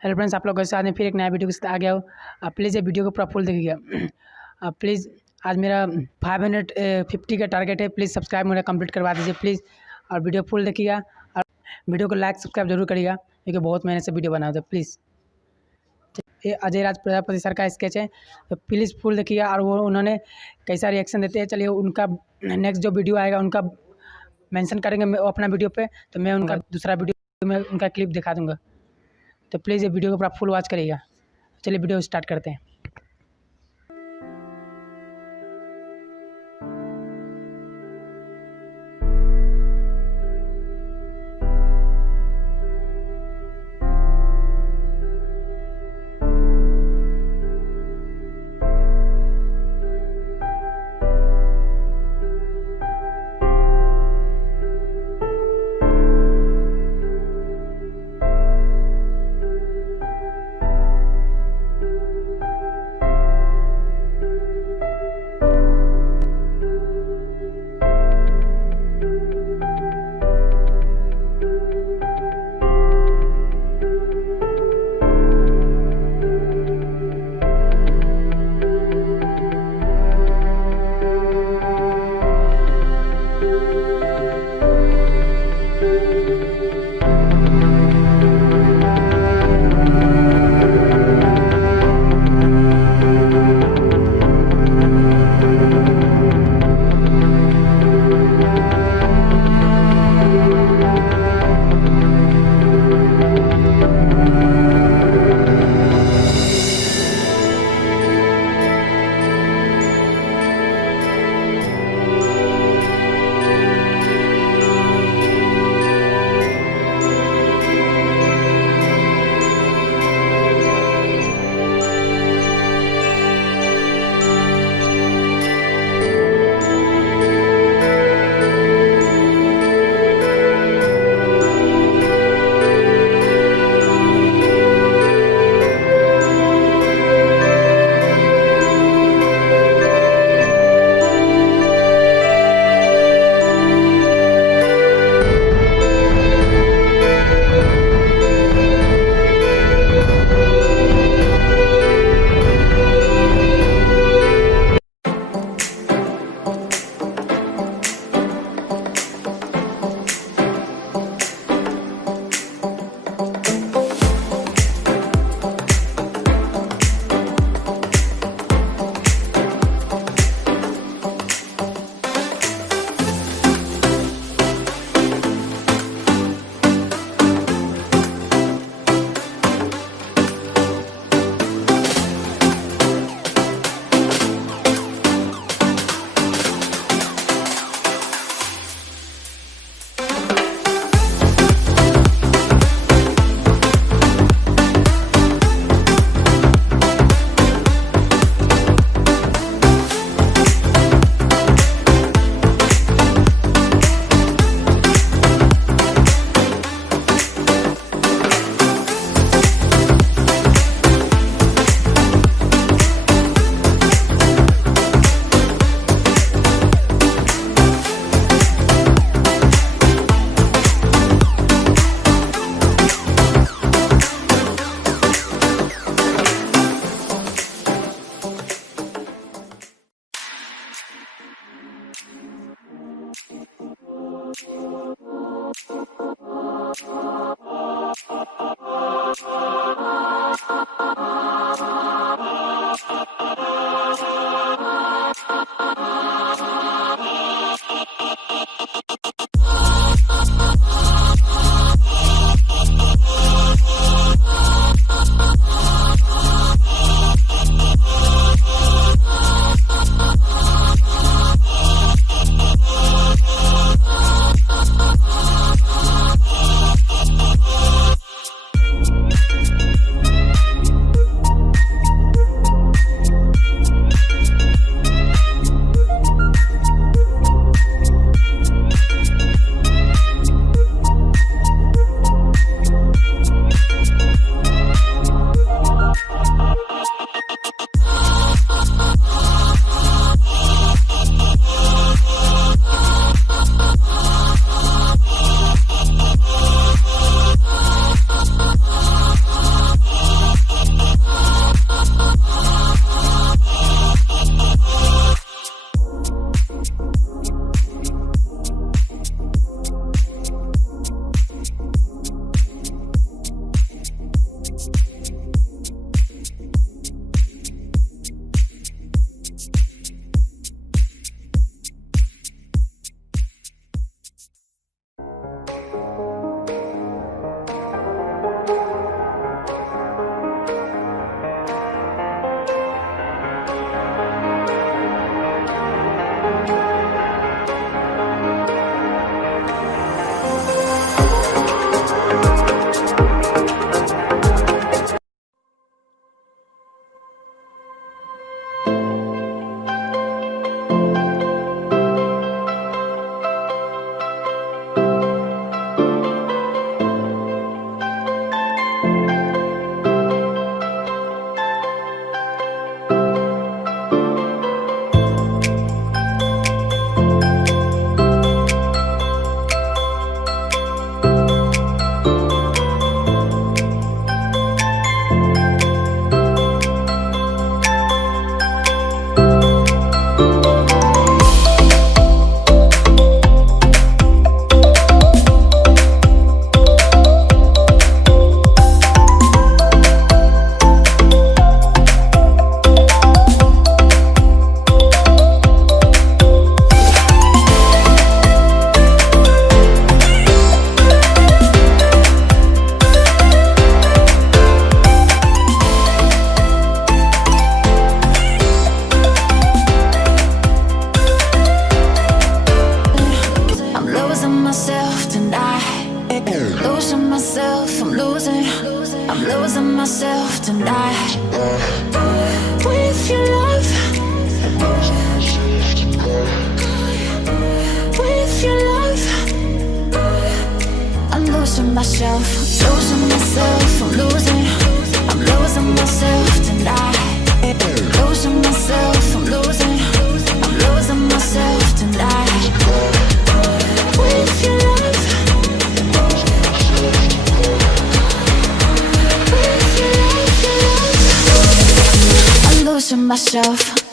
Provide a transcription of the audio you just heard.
Hello friends, आप लोगों के साथ में फिर एक नया वीडियो के साथ आ गया हो। प्लीज़ ये वीडियो को पूरा फुल देखिएगा। प्लीज़ आज मेरा 550 का टारगेट है। प्लीज़ सब्सक्राइब मेरा कंप्लीट करवा दीजिए प्लीज़, और वीडियो फुल देखिएगा और वीडियो को लाइक सब्सक्राइब जरूर करिएगा, क्योंकि बहुत मेहनत से वीडियो बना होता है। प्लीज़ ये अजयराज प्रजापति सर का स्केच है, तो प्लीज़ फुल देखिएगा और वो उन्होंने कैसा रिएक्शन देते हैं। चलिए उनका नेक्स्ट जो वीडियो आएगा उनका मेंशन करेंगे मैं अपना वीडियो पे, तो मैं उनका दूसरा वीडियो में उनका क्लिप दिखा दूँगा। तो प्लीज़ ये वीडियो को पूरा फुल वॉच करिएगा। चलिए वीडियो स्टार्ट करते हैं। tonight. With your love, with your love, I'm losing myself, losing myself, I'm losing myself tonight. Losing myself, I'm losing myself tonight. With your love, with your love, I'm losing myself.